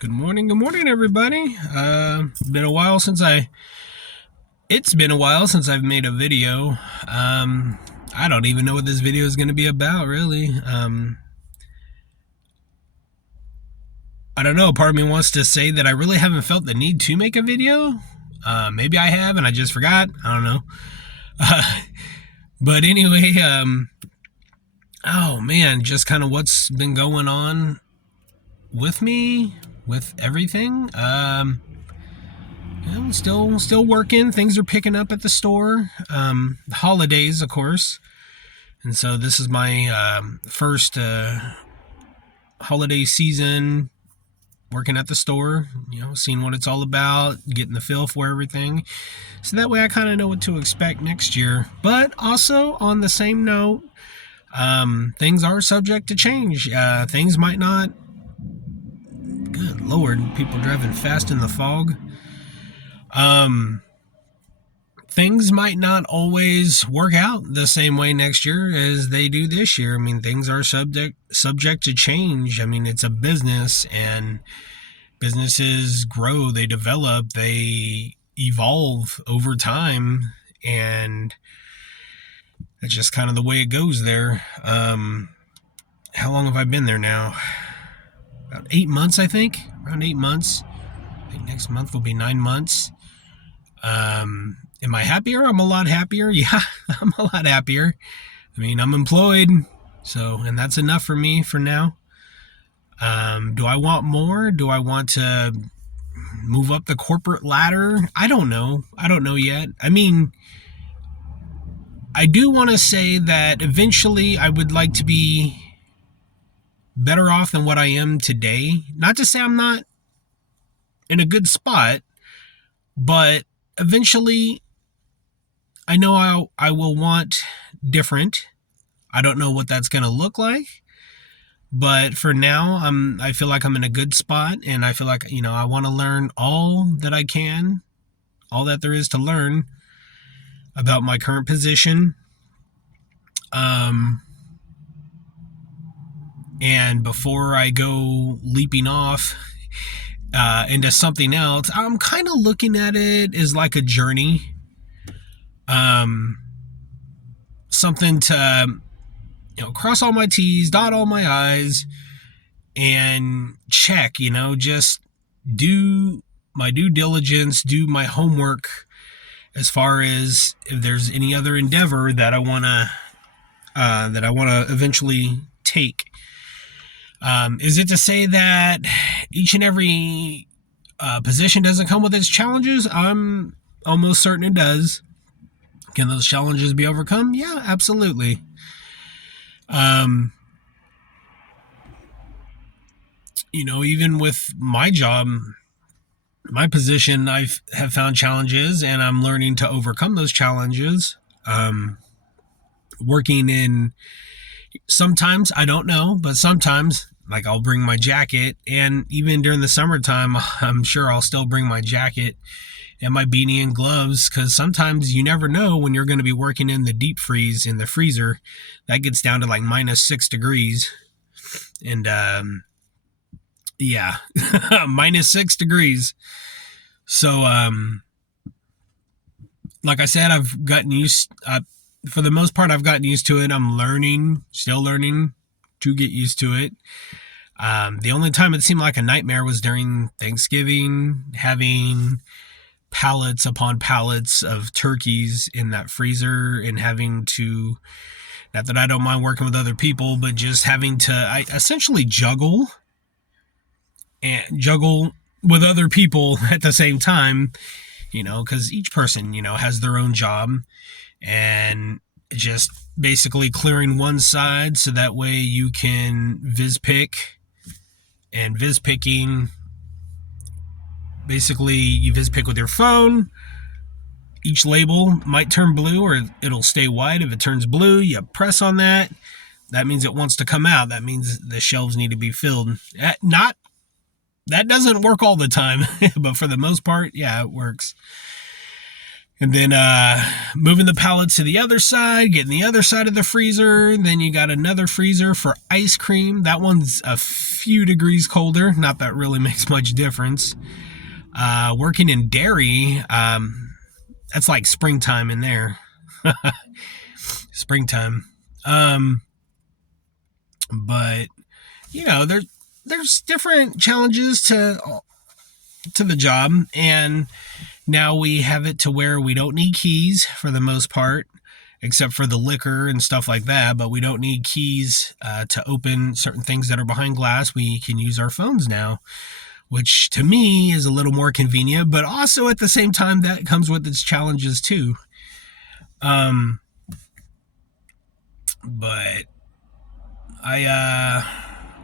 Good morning, everybody. It's been a while since I've made a video. I don't even know what this video is going to be about, really. I don't know. Part of me wants to say that I really haven't felt the need to make a video. Maybe I have and I just forgot. I don't know. Uh, but anyway, oh man, just kind of what's been going on with me, with everything. Still working. Things are picking up at the store. Holidays, of course, and so this is my first holiday season working at the store. Seeing what it's all about, getting the feel for everything, so that way I kind of know what to expect next year. But also on the same note, things are subject to change. Things might not. Good Lord, people driving fast in the fog. Things might not always work out the same way next year as they do this year. I mean, things are subject to change. I mean, it's a business, and businesses grow, they develop, they evolve over time, and that's just kind of the way it goes there. How long have I been there now? About 8 months, I think. Around 8 months. I think next month will be 9 months. Am I happier? I'm a lot happier. Yeah, I'm a lot happier. I mean, I'm employed, and that's enough for me for now. Do I want more? Do I want to move up the corporate ladder? I don't know. I don't know yet. I mean, I do want to say that eventually I would like to be better off than what I am today. Not to say I'm not in a good spot, but eventually I know I will want different. I don't know what that's going to look like, but for now I feel like I'm in a good spot, and I feel like I want to learn all that I can, all that there is to learn about my current position. And before I go leaping off into something else, I'm kind of looking at it as like a journey. Something to, cross all my T's, dot all my I's, and check, just do my due diligence, do my homework as far as if there's any other endeavor that I want to eventually take. Is it to say that each and every position doesn't come with its challenges? I'm almost certain it does. Can those challenges be overcome? Yeah, absolutely. Even with my job, my position, I have found challenges, and I'm learning to overcome those challenges. Working in, sometimes, I don't know, but sometimes, like, I'll bring my jacket, and even during the summertime, I'm sure I'll still bring my jacket and my beanie and gloves, because sometimes you never know when you're going to be working in the deep freeze, in the freezer. That gets down to like -6 degrees. And yeah, -6 degrees. So like I said, I've gotten used, for the most part, I've gotten used to it. I'm still learning to get used to it. The only time it seemed like a nightmare was during Thanksgiving, having pallets upon pallets of turkeys in that freezer, and having to, not that I don't mind working with other people, but just having to, I essentially juggle with other people at the same time, because each person, has their own job, and just basically clearing one side so that way you can viz pick, and viz picking, basically you viz pick with your phone. Each label might turn blue, or it'll stay white. If it turns blue, you press on that. That means it wants to come out. That means the shelves need to be filled. That doesn't work all the time, but for the most part, yeah, it works. And then moving the pallets to the other side, getting the other side of the freezer. Then you got another freezer for ice cream. That one's a few degrees colder. Not that really makes much difference. Working in dairy, that's like springtime in there. Springtime. But there's different challenges to the job, and now we have it to where we don't need keys for the most part, except for the liquor and stuff like that. But we don't need keys to open certain things that are behind glass. We can use our phones now, which to me is a little more convenient, but also at the same time that comes with its challenges too. But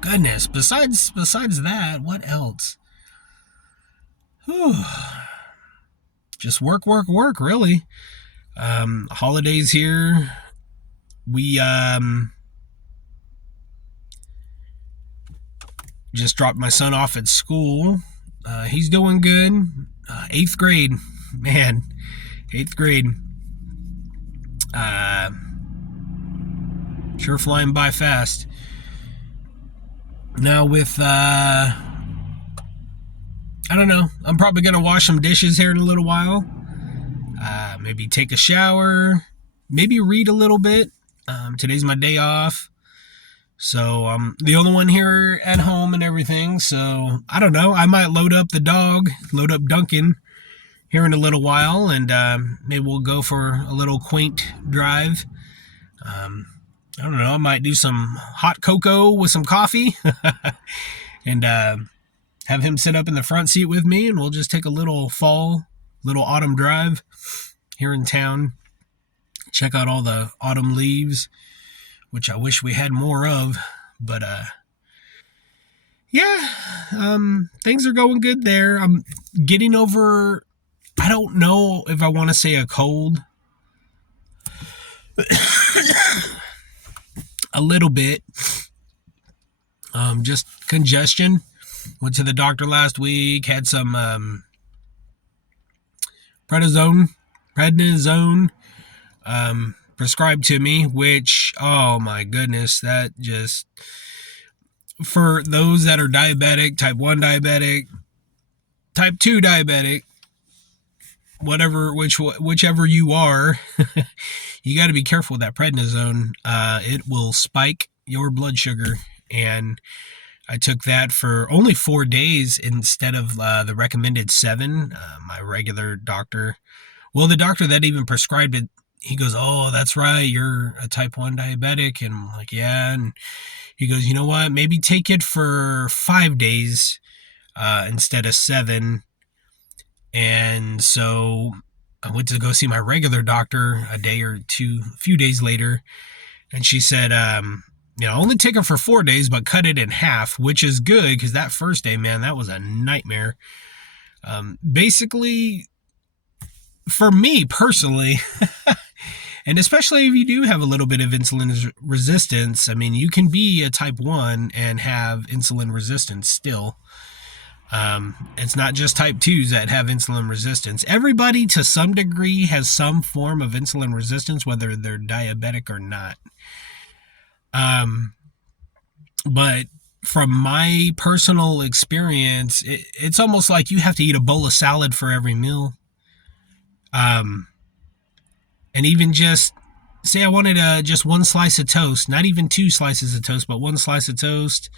goodness, besides that, what else? Whew. Just work, really. Holidays here. We just dropped my son off at school. He's doing good. 8th grade. Man, 8th grade. Sure flying by fast. Now with, I don't know. I'm probably going to wash some dishes here in a little while. Maybe take a shower. Maybe read a little bit. Today's my day off. So I'm the only one here at home and everything. So I don't know. I might load up Duncan here in a little while. And maybe we'll go for a little quaint drive. I don't know. I might do some hot cocoa with some coffee. And have him sit up in the front seat with me, and we'll just take a little autumn drive here in town. Check out all the autumn leaves, which I wish we had more of. But things are going good there. I'm getting over, I don't know if I want to say a cold. A little bit. Just congestion. Went to the doctor last week, had some prednisone prescribed to me, which, oh my goodness, that just, for those that are diabetic, type 1 diabetic, type 2 diabetic, whichever you are, you got to be careful with that prednisone. It will spike your blood sugar, and I took that for only 4 days instead of the recommended 7. My regular doctor, the doctor that even prescribed it, he goes, "Oh, that's right, you're a type 1 diabetic." And I'm like, "Yeah." And he goes, "You know what? Maybe take it for 5 days instead of 7. And so I went to go see my regular doctor a few days later. And she said, only take it for 4 days, but cut it in half, which is good, because that first day, man, that was a nightmare. Basically, for me personally, and especially if you do have a little bit of insulin resistance, I mean, you can be a type 1 and have insulin resistance still. It's not just type 2s that have insulin resistance. Everybody to some degree has some form of insulin resistance, whether they're diabetic or not. But from my personal experience, it's almost like you have to eat a bowl of salad for every meal. And even just say I wanted just one slice of toast, not even 2 slices of toast, but one slice of toast.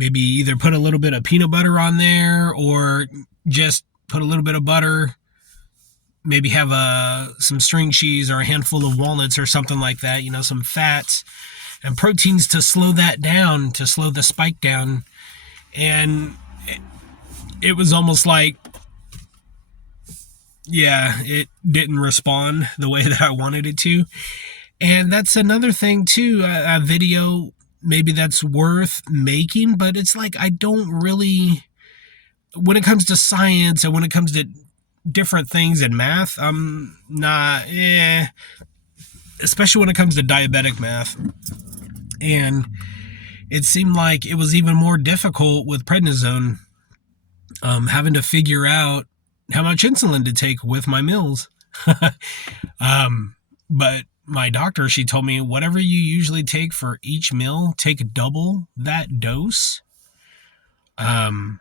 Maybe either put a little bit of peanut butter on there, or just put a little bit of butter. Maybe have some string cheese or a handful of walnuts or something like that. Some fats and proteins to slow that down, to slow the spike down. And it was almost like, it didn't respond the way that I wanted it to. And that's another thing too, a video maybe that's worth making, but it's like, I don't really, when it comes to science and when it comes to different things in math, I'm not, especially when it comes to diabetic math. And it seemed like it was even more difficult with prednisone, having to figure out how much insulin to take with my meals. But my doctor, she told me whatever you usually take for each meal, take double that dose. Um,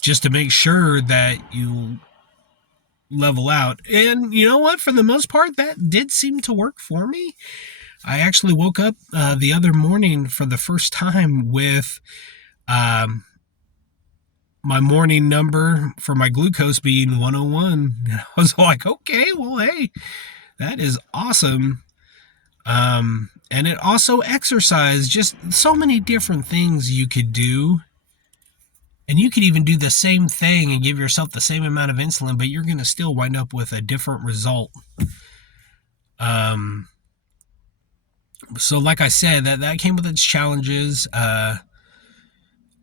just to make sure that you level out. And you know what? For the most part, that did seem to work for me. I actually woke up the other morning for the first time with um, my morning number for my glucose being 101. I was like, okay, well, hey, that is awesome. And it also exercise, just so many different things you could do. And you could even do the same thing and give yourself the same amount of insulin, but you're going to still wind up with a different result. Um, so like I said, that came with its challenges.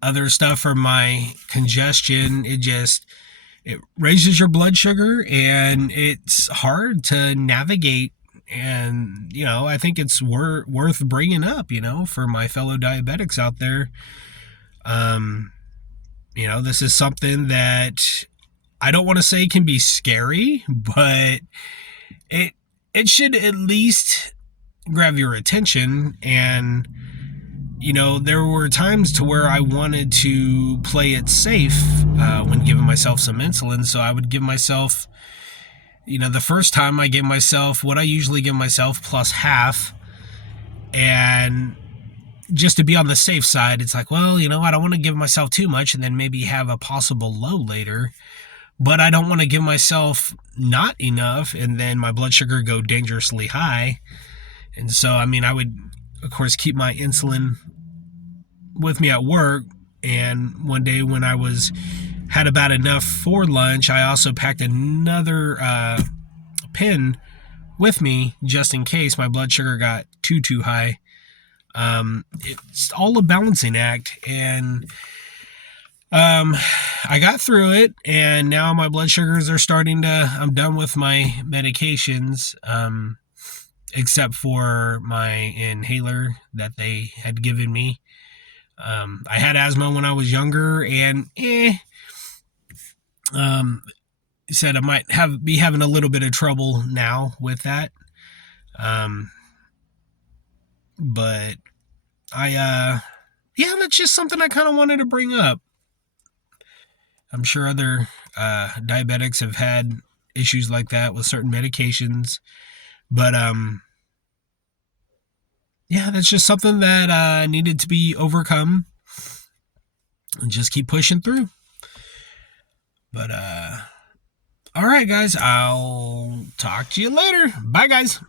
Other stuff for my congestion, it raises your blood sugar and it's hard to navigate. And I think it's worth bringing up, for my fellow diabetics out there. This is something that I don't want to say can be scary, but it it should at least grab your attention. And there were times to where I wanted to play it safe when giving myself some insulin. So I would give myself, the first time I gave myself what I usually give myself plus half. And just to be on the safe side, it's like, well, I don't want to give myself too much and then maybe have a possible low later. But I don't want to give myself not enough and then my blood sugar go dangerously high. And so, I would, of course, keep my insulin with me at work. And one day when I had about enough for lunch, I also packed another pen with me just in case my blood sugar got too high. It's all a balancing act, and I got through it, and now my blood sugars are I'm done with my medications, except for my inhaler that they had given me. I had asthma when I was younger, and said I might be having a little bit of trouble now with that. But yeah, that's just something I kind of wanted to bring up. I'm sure other diabetics have had issues like that with certain medications, but yeah, that's just something that needed to be overcome and just keep pushing through. But all right, guys, I'll talk to you later. Bye, guys.